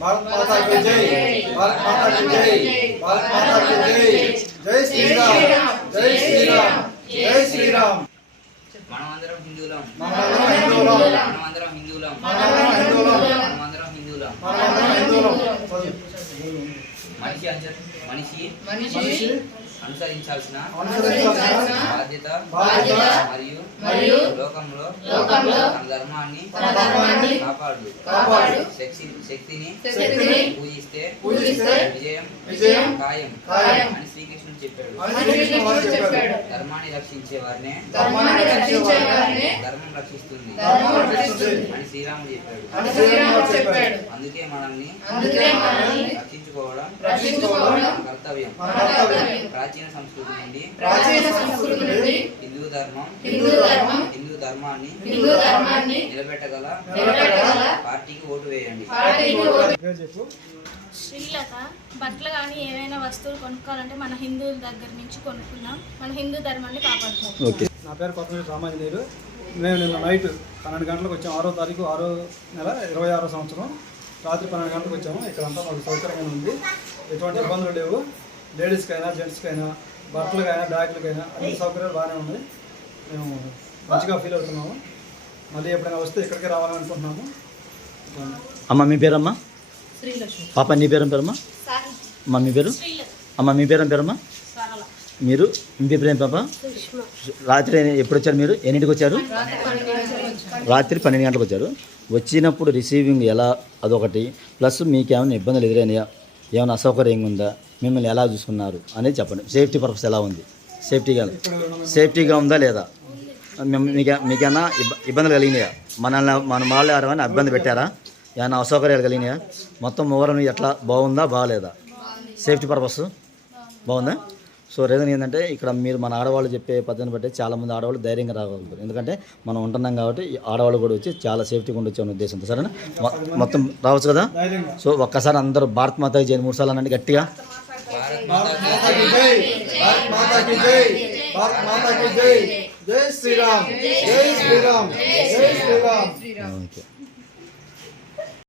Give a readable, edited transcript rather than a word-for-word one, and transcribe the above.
भारत माता की जय, भारत माता की जय, भारत माता की जय, जय श्री राम, जय श्री राम, जय श्री राम। మనమందరం హిందువులం, మనమందరం హిందువులం, మనమందరం హిందువులం, మనమందరం హిందువులం, మనమందరం హిందువులం. మనమందరం హిందువులం. మనిషి మనిషి అనుసరించాల్సిన బాధ్యత మరియు లోకంలో తన ధర్మాన్ని కాపాడు శక్తిని పూజిస్తే విజయం ఖాయం అని శ్రీకృష్ణుడు చెప్పాడు. ధర్మాన్ని రక్షించే వారినే ధర్మం రక్షిస్తుంది అని శ్రీరాముడు చెప్పాడు. అందుకే మనల్ని రక్షించుకోవడం కర్తవ్యం. ప్రాచీన సంస్కృతి నుండి హిందూ ధర్మాన్ని నిలబెట్టగల పార్టీకి ఓటు వేయండి. శ్రీలత బట్టలు కానీ ఏవైనా వస్తువులు కొనుక్కోవాలంటే మన హిందువుల దగ్గర నుంచి కొనుక్కుందాం. మన హిందూ ధర్మాన్ని కాపాడుకోవాలి. నా పేరు కొత్తపల్లి రామాంజనేయులు. మేము నిన్న నైట్ 12 గంటలకు వచ్చాము. 6వ తారీఖు 6వ నెల 26వ సంవత్సరం రాత్రి 12 గంటలకు వచ్చాము. ఇక్కడంతా మాకు సౌకర్యంగా ఉంది, ఎటువంటి ఇబ్బందులు లేవు. లేడీస్కైనా జెంట్స్కైనా బట్టలకైనా బ్యాగులకైనా అన్ని సౌకర్యాలు బాగానే ఉన్నాయి. మేము మంచిగా ఫీల్ అవుతున్నాము. మళ్ళీ ఎప్పుడైనా వస్తే ఇక్కడికే రావాలనుకుంటున్నాము. అమ్మ మీ పేరమ్మా? పాప నీ పేరు పేరమ్మా? అమ్మ మీ పేరు? అమ్మ మీ పేరమ్మా? మీరు మీ పేరు ఏం పాప? రాత్రి ఎప్పుడు వచ్చారు మీరు? ఎన్నింటికి వచ్చారు? రాత్రి 12 గంటలకు వచ్చారు. వచ్చినప్పుడు రిసీవింగ్ ఎలా అదొకటి, ప్లస్ మీకు ఏమైనా ఇబ్బందులు ఎదురైనాయా, ఏమైనా అసౌకర్యంగా ఉందా, మిమ్మల్ని ఎలా చూసుకున్నారు అనేది చెప్పండి. సేఫ్టీ పర్పస్ ఎలా ఉంది? సేఫ్టీగా ఉందా లేదా? మీకేమైనా ఇబ్బందులు కలిగినాయా? మన వాళ్ళు ఎవరైనా ఇబ్బంది పెట్టారా? ఏమైనా అసౌకర్యాలు కలిగినాయా? మొత్తం ఓవరాల్ ఎట్లా బాగుందా బాగాలేదా? సేఫ్టీ పర్పస్ బాగుందా? సో రీజన్ ఏంటంటే ఇక్కడ మీరు మన ఆడవాళ్ళు చెప్పే పద్ధతిని బట్టి చాలామంది ఆడవాళ్ళు ధైర్యంగా రాగలుగుతారు. ఎందుకంటే మనం ఉంటున్నాం కాబట్టి ఆడవాళ్ళు కూడా వచ్చి చాలా సేఫ్టీగా ఉండొచ్చు అనే ఉద్దేశంతో. సరేనా? మొత్తం రావచ్చు కదా? సో ఒక్కసారి అందరూ భారత్ మాతా జై 3 సార్లు అనండి గట్టిగా. भारत माता की जय, भारत माता की जय, भारत माता की जय, जय श्री राम, जय श्री राम, जय श्री राम.